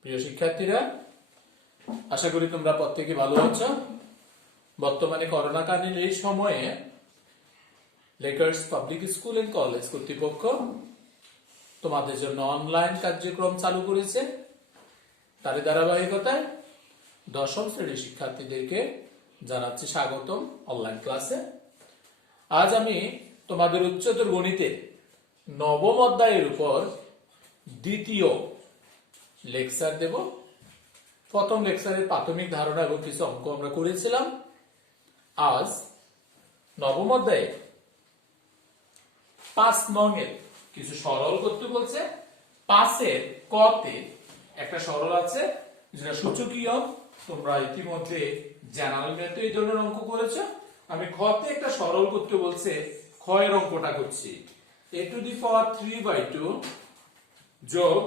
প্রিয় শিক্ষার্থীরা, আশা করি তোমরা প্রত্যেকে ভালো আছো। বর্তমানে করোনাকালীন এই সময়ে Lakers public school and college কর্তৃপক্ষ তোমাদের জন্য অনলাইন কার্যক্রম চালু করেছে। তার ধারাবাহিকতায় দশম শ্রেণীর শিক্ষার্থীদেরকে জানাচ্ছি স্বাগতম অনলাইন ক্লাসে। আজ আমি তোমাদের উচ্চতর গণিতের নবম অধ্যায়ের উপর দ্বিতীয় লেকচার দেব। প্রথম লেকচারের প্রাথমিক ধারণা এবং কিছু অঙ্ক আমরা করেছিলাম। আজ নবম অধ্যায়ে 5 নং এর কিছু সরল করতে বলছে। 5 এর ক তে একটা সরল আছে যেটা সূচকীয়, তোমরা ইতিমধ্যে জেনারেল ম্যাথে এই ধরনের অঙ্ক করেছো। আমি খ তে একটা সরল করতে বলছে, খ এর অঙ্কটা করছি। a⁴ যোগ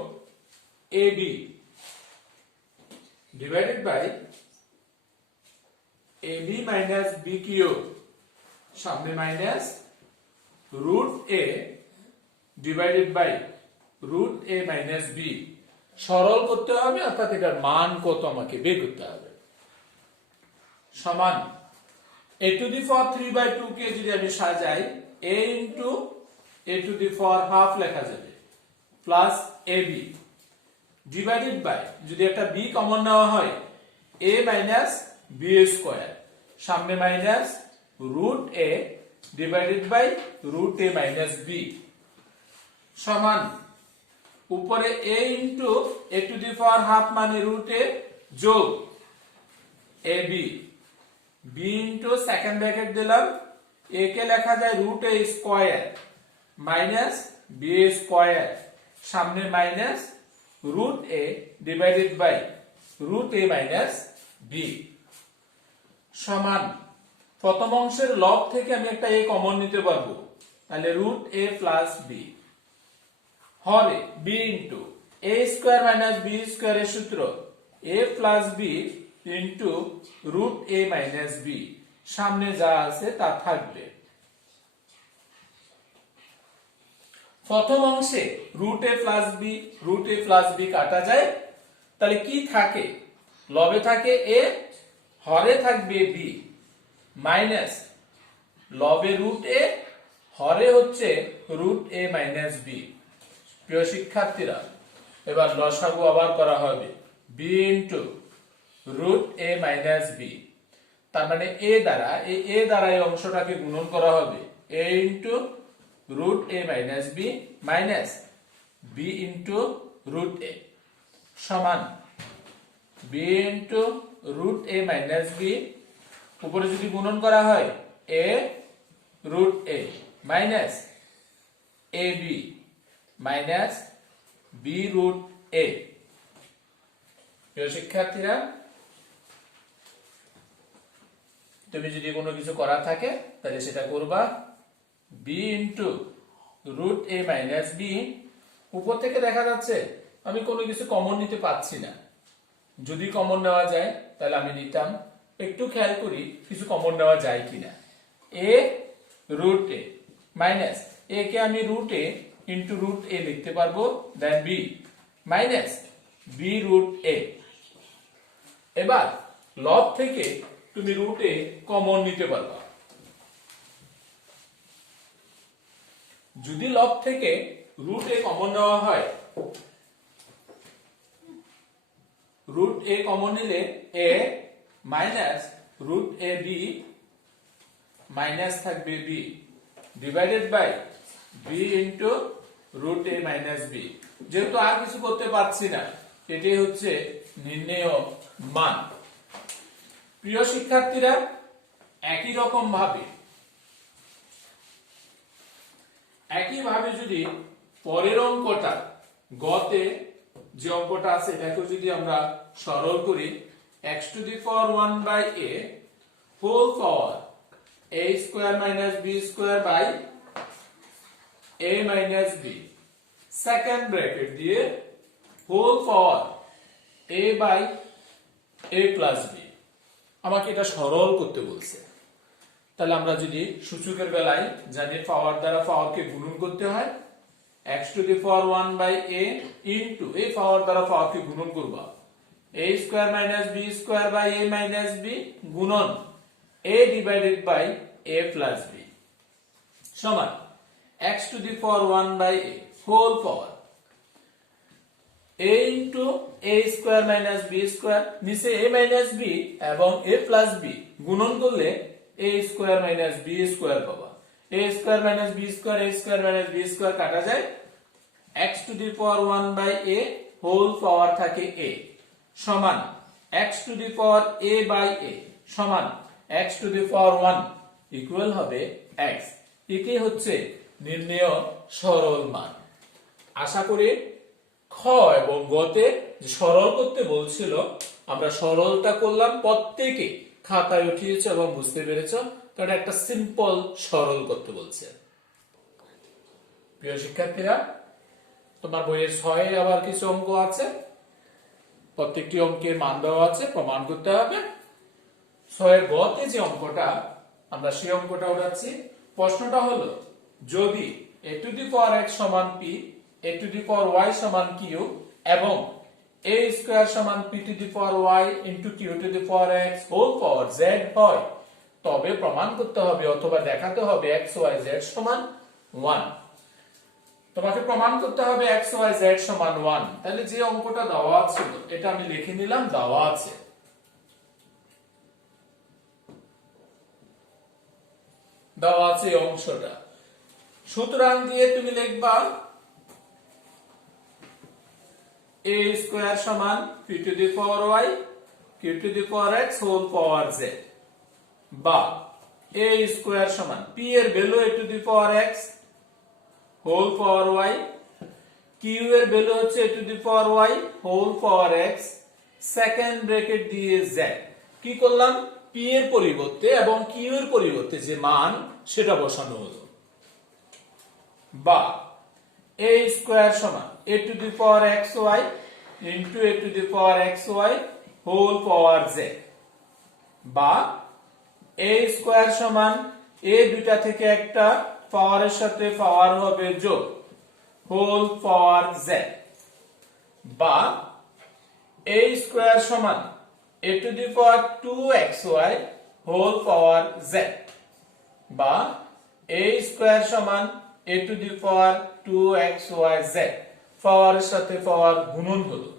ab divided by ab minus b cube, সামনে minus √a divided by √a minus b সরল করতে হবে, অর্থাৎ এটার মান কত আমাকে বের করতে হবে। সমান a⁴ কে যদি আমি সাজাই a into a⁴ লেখা যাবে প্লাস ab ডিভাইডেড বাই, যদি একটা b কমন নেওয়া হয়, a মাইনাস b স্কয়ার, সামনে minus √a divided by √a minus b সমান উপরে a into a⁴ মানে √a যোগ ab, b into second bracket দিলাম, a কে লেখা যায় √a square minus b square, সামনে minus √a divided by √a minus b সমান প্রথম অংশের লব থেকে আমি একটা a কমন নিতে পারবো, তাহলে √a plus b Hare b into a square minus b square এর সূত্র a plus b into √a minus b, সামনে যা আছে তা থাকবে। প্রথম অংশে √a প্লাস b কাটা যায়, তাহলে কি থাকে? লবে থাকে a, হরে থাকবে b মাইনাস লবে √a, হরে হচ্ছে √a মাইনাস b। প্রিয় শিক্ষার্থীরা, এবার লসাগু আবার করা হবে b into √a minus b, তার মানে a দ্বারা এই অংশটাকে গুণন করা হবে a into √a minus b minus b into √a সমান b into √a minus b, উপরে যদি গুণন করা হয় a √a minus ab minus b √a। প্রিয় শিক্ষার্থীরা, তুমি যদি কোনো কিছু করা থাকে তাহলে সেটা করবা। b into √a minus b, উপর থেকে দেখা যাচ্ছে আমি কোনো কিছু কমন নিতে পারছি না। যদি কমন নেওয়া যায় তাহলে আমি নিতাম। একটু খেয়াল করি কিছু কমন নেওয়া যায় কিনা। a √a মাইনাস a কে আমি √a ইনটু √a লিখতে পারবো, দেন b মাইনাস b √a। এবার লব থেকে তুমি √a কমন নিতে পারবা। যদি লব থেকে √a কমন নেওয়া হয়, √a কমন নিলে a মাইনাস √ab মাইনাস থাকবে b divided by b into √a minus b। যেহেতু আর কিছু করতে পারছি না, এটাই হচ্ছে নির্ণেয় মান। প্রিয় শিক্ষার্থীরা, একই ভাবে যদি পরের অঙ্কটা গতে যে অঙ্কটা আছে এটাকে যদি আমরা সরল করি, x⁴1/a whole power a square minus b square by a minus b, second bracket দিয়ে whole power a by a plus b, আমাকে এটা সরল করতে বলছে। তাহলে আমরা যদি সূচকের বেলায় জানি পাওয়ার দ্বারা পাওয়ারকে গুণন করতে হয়, x to the power 1 by a into এই পাওয়ার দ্বারা পাওয়ারকে গুণন করবা a square minus b square by a minus b গুণন a divided by a plus b সমান x to the power 1 by a whole power a into a square minus b square নিচে a minus b এবং a plus b গুণন করলে a square minus b square পাবা a square minus b square a square minus b square কাটা যায় x to the power 1 by a whole power থাকে a সমান x to the power a by a সমান x to the power 1 equal হবে x এটি হচ্ছে নির্ণেয় সরল মান আশা করি খ এবং গতে সরল করতে বলছিল আমরা সরলটা করলাম প্রত্যেকে খাতায় উঠিয়েছে এবং বুঝতে পেরেছ তো এটা একটা সিম্পল সরল করতে বলছে প্রিয় শিক্ষার্থীরা তোমার বইয়ের 6 এ আবার কিছু অঙ্ক আছে প্রত্যেকটি অঙ্কের মান দেওয়া আছে প্রমাণ করতে হবে 6 এর গতে যে অঙ্কটা আমরা সেই অঙ্কটা উঠাচ্ছি প্রশ্নটা হলো যদি a to the power x সমান p a to the power y সমান q এবং a স্কয়ার সমান p to the power y into q to the power x whole power z হয় তবে প্রমাণ করতে হবে অথবা দেখাতে হবে x y z সমান 1 তোমাকে প্রমাণ করতে হবে x y z সমান 1 তাহলে যে অঙ্কটা দেওয়া আছে এটা আমি লিখে নিলাম দেওয়া আছে এই অংশটা সুতরাং দিয়ে তুমি লিখবা a স্কয়ার সমান p to the power y q to the power x whole power z বা a স্কয়ার সমান p এর value a to the power x whole power y q এর ভ্যালু হচ্ছে a to the power y whole power x second bracket দিয়ে z কি করলাম p এর পরিবর্তে এবং q এর পরিবর্তে যে মান সেটা বসানো হলো বা a স্কয়ার সমান a to the power xy into a to the power xy whole power z বা a স্কয়ার সমান a দুইটা থেকে একটা পাওয়ারের সাথে পাওয়ার হবে যোগ হোল পাওয়ার z বা a স্কয়ার সমান a to the power 2xy whole power z বা a স্কয়ার সমান a to the power 2xyz পাওয়ারের সাথে পাওয়ার গুণন হলো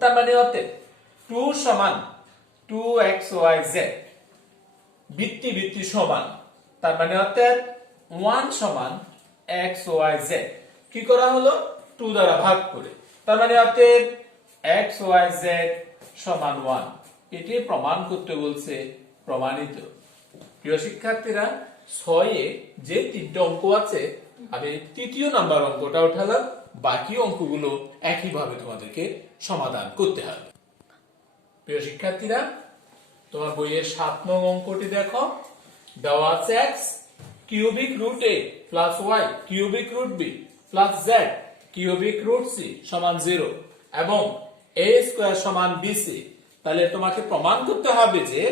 তার মানে হতে 2 সমান 2xyz ভিত্তি সমান তার মানে হতে 1 সমান xyz কি করা হলো 2 দ্বারা ভাগ করে তার মানে হতে xyz সমান 1 এটি প্রমাণ করতে বলছে প্রমাণিত প্রিয় শিক্ষার্থীরা 6 এ যে তিনটা অঙ্ক আছে আমি তৃতীয় নাম্বার অঙ্কটা উঠালাম বাকি অঙ্কগুলো একই ভাবে তোমাদেরকে সমাধান করতে হবে প্রিয় শিক্ষার্থীরা তোমার বইয়ের 7 নং অঙ্কটি দেখো দেওয়া আছে x cubic root a plus y cubic root b plus z cubic root c সমান 0 এবং a স্কয়ার সমান bc তাহলে তোমাকে প্রমাণ করতে হবে যে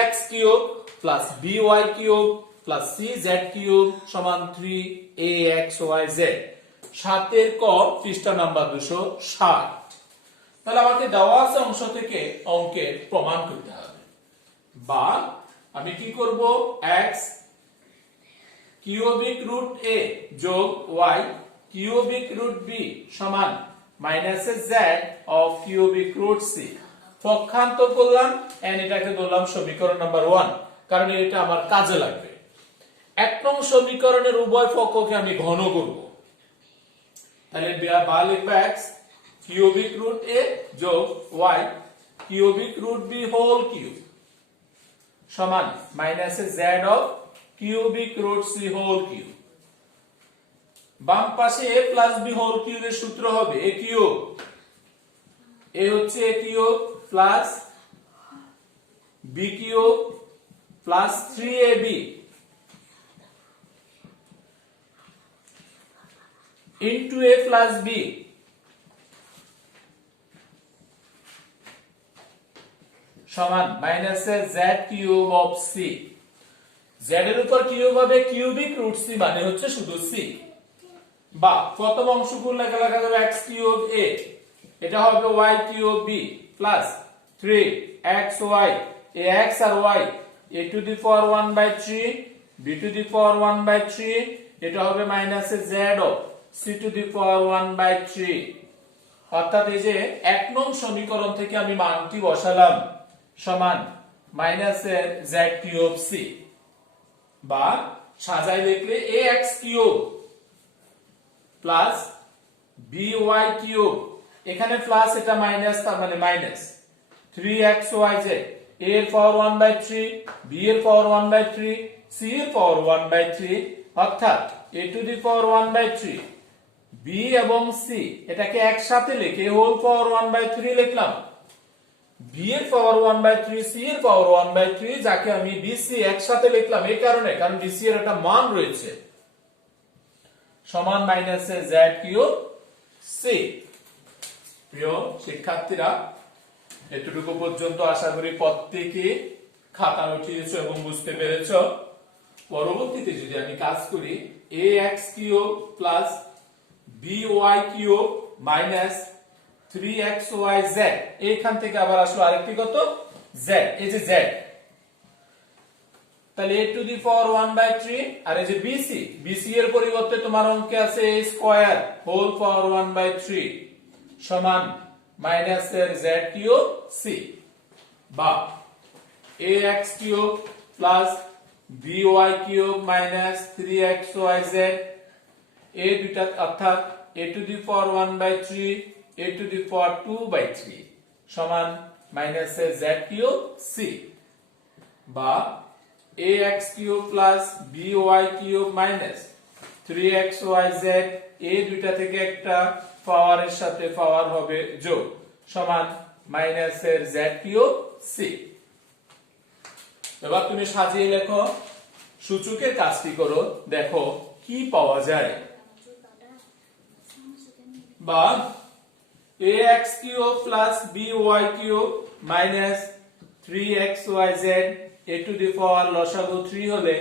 ax cube plus by cube plus cz cube সমান 3axyz 7 এর ক পৃষ্ঠা নাম্বার 260 তাহলে আমাকে দেওয়া আছে অংশ থেকে অঙ্কের প্রমাণ করতে হবে বা আমি কি করব x কিউবিক রুট a যোগ y কিউবিক রুট b সমান minus z of cubic root c পক্ষান্তর করলাম এন্ড এটাকে ধরলাম সমীকরণ নাম্বার 1 কারণ এটা আমার কাজে লাগবে এক নং সমীকরণের উভয় পক্ষকে আমি ঘন করব তাহলে বা লিখব x কিউবিক রুট a যোগ y cubic root b whole cube সমান minus z of cubic root c whole cube বাম পাশে a প্লাস b হোল কিউবের সূত্র হবে a কিউব a হচ্ছে a cube plus b cube plus 3ab into a plus b সমান minus z cube of c z এর উপর cube হবে কিউবিক রুট c মানে হচ্ছে শুধু c বা প্রথম অংশগুলো লেখা যাবে x কিউব a, এটা হবে y cube b plus 3xy, a x আর y, a to the power 1/3 b to the power 1/3, এটা হবে minus z of c to the power 1/3। অর্থাৎ এই যে 1 নং সমীকরণ থেকে আমি মানটি বসালাম সমান মাইনাস z কিউব c, বা সাজাই লিখলে ax cube plus by cube, এখানে প্লাস এটা মাইনাস, তার মানে মাইনাস 3xyz, a এর পাওয়ার 1/3, b এর পাওয়ার 1/3, c এর পাওয়ার 1/3, অর্থাৎ a to the power 1/3, b এবং c এটাকে একসাথে লিখে হোল পাওয়ার 1/3 লিখলাম, b এর পাওয়ার 1/3, c এর পাওয়ার 1/3, যাকে আমি bc একসাথে লিখলাম এই কারণে, কারণ bc এর একটা মান রয়েছে, সমান মাইনাস z কিউব c। প্রিয় শিক্ষার্থীরা, এতটুকু পর্যন্ত আশা করি প্রত্যেকে খাতা উঠিয়েছো এবং বুঝতে পেরেছো। পরবর্তীতে যদি আমি কাজ করি ax cube plus by cube minus 3xyz, এইখান থেকে আবার আসলো আরেকটি কত z, এই যে z, তাহলে a টু দি পাওয়ার 1/3, আর এই যে bc এর পরিবর্তে তোমার অঙ্কে আছে a স্কয়ার হোল পাওয়ার 1/3 সমান মাইনাস এর z কিউব c, বা ax cube plus by cube minus 3xyz, a দুটা অর্থাৎ a to the power 1/3, a to the power 2/3 সমান মাইনাস এর z কিউব c, বা ax cube plus by cube minus 3xyz, a দুইটা থেকে একটা পাওয়ারের সাথে পাওয়ার হবে যোগ সমান মাইনাস এর z কিউব c। এবার তুমি সাজিয়ে লেখো, সূচকের কাজটি করো, দেখো কি পাওয়া যায়। বা ax cube plus by cube minus 3xyz, a to the power লসাগু 3 হলে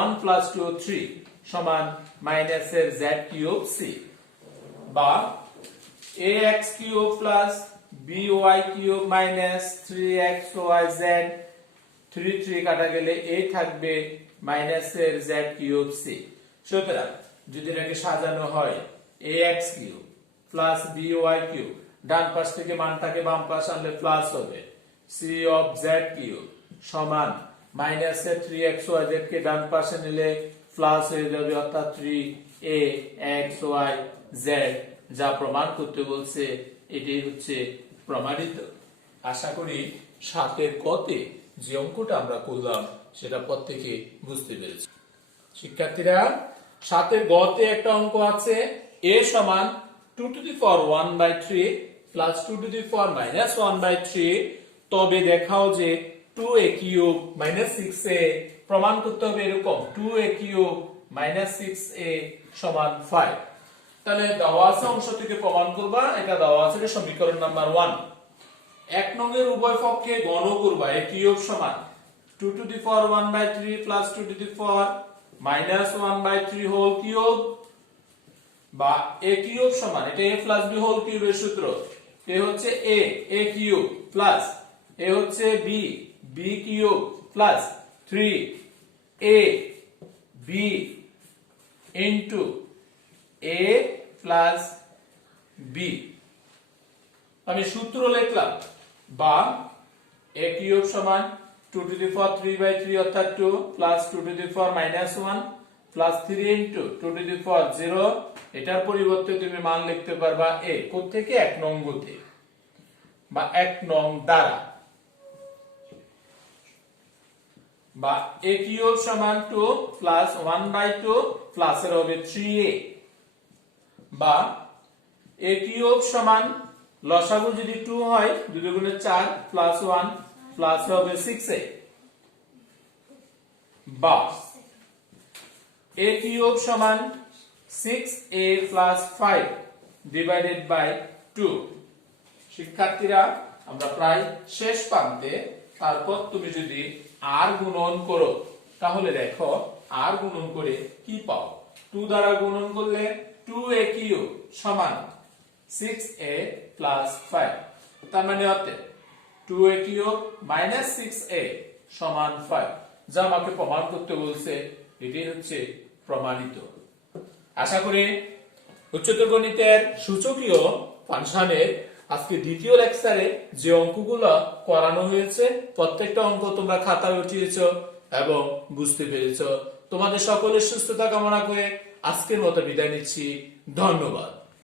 1 প্লাস 2 3 সমান মাইনাস এর z কিউব c, বা ax cube plus by cube minus 3xyz, 3 3 কাটা গেলে a থাকবে মাইনাস এর z কিউব c। সুতরাং যদি এটাকে সাজানো হয় ax cube plus by cube, ডান পাশ থেকে মানটাকে বাম পাশ আনলে প্লাস হবে c অফ z কিউব সমান মাইনাস এর 3xyz কে ডান পাশে নিলে প্লাস হয়ে যাবে, অর্থাৎ 3axyz, যা প্রমাণ করতে বলছে এটাই হচ্ছে প্রমাণিত। আশা করি 7 এর কতে যে অঙ্কটা আমরা করলাম সেটা প্রত্যেকে বুঝতে পেরেছে। শিক্ষার্থীরা, 7 এর গতে একটা অঙ্ক আছে, a সমান 2 to the power 1/3 plus 2 to the power minus 1/3, তবে দেখাও যে 2a কিউব মাইনাস 6a, প্রমাণ করতে হবে এরকম 2a কিউব মাইনাস 6a সমান 5। তাহলে দেওয়া আছে অংশ থেকে প্রমাণ করবা, এটা দেওয়া আছে সমীকরণ নাম্বার 1। 1 নং এর উভয় পক্ষে গণ করবা, a কিউব সমান 2 to the power 1/3 plus 2 to the power minus 1/3 whole cube, বা a কিউব সমান, এটা a প্লাস b হোল কিউবের সূত্র, a হচ্ছে a কিউব প্লাস a হচ্ছে b cube plus 3ab into a plus b। আমি সূত্র লিখলাম, বা a কিউব সমান 2 টু দি পাওয়ার 3/3 অর্থাৎ 2 plus 2 to the power minus 1 plus 3 into 2 to the power 0, এটার পরিবর্তে তুমি মান লিখতে পারবা a কোত্থেকে 1 নং গতে, বা 1 নং দ্বারা, বা a কিউব সমান 2 প্লাস 1/2 প্লাস এর হবে 3a, বা a কিউব সমান লসাগু যদি 2 হয় 2 দুগুণে 4 প্লাস 1 প্লাস হবে 6a, বা a কিউব সমান 6a প্লাস 5 ডিভাইডেড বাই 2। শিক্ষার্থীরা, আমরা প্রায় শেষ প্রান্তে। তারপর তুমি যদি r গুণন করো তাহলে দেখো r গুণন করে কি পাও। 2 দ্বারা গুণন করলে 2a কিউব সমান 6a প্লাস 5, তার মানে হতে 2a কিউব মাইনাস 6a সমান 5, যা আমাকে প্রমাণ করতে বলছে। এটাই হচ্ছে প্রমাণিত। আশা করি উচ্চতর গণিতের সূচকীয় ফাংশনের আজকে দ্বিতীয় লেকচারে যে অঙ্কগুলো করানো হয়েছে প্রত্যেকটা অঙ্ক তোমরা খাতায় উঠিয়েছ এবং বুঝতে পেরেছ। তোমাদের সকলের সুস্থতা কামনা করে আজকের মতো বিদায় নিচ্ছি। ধন্যবাদ।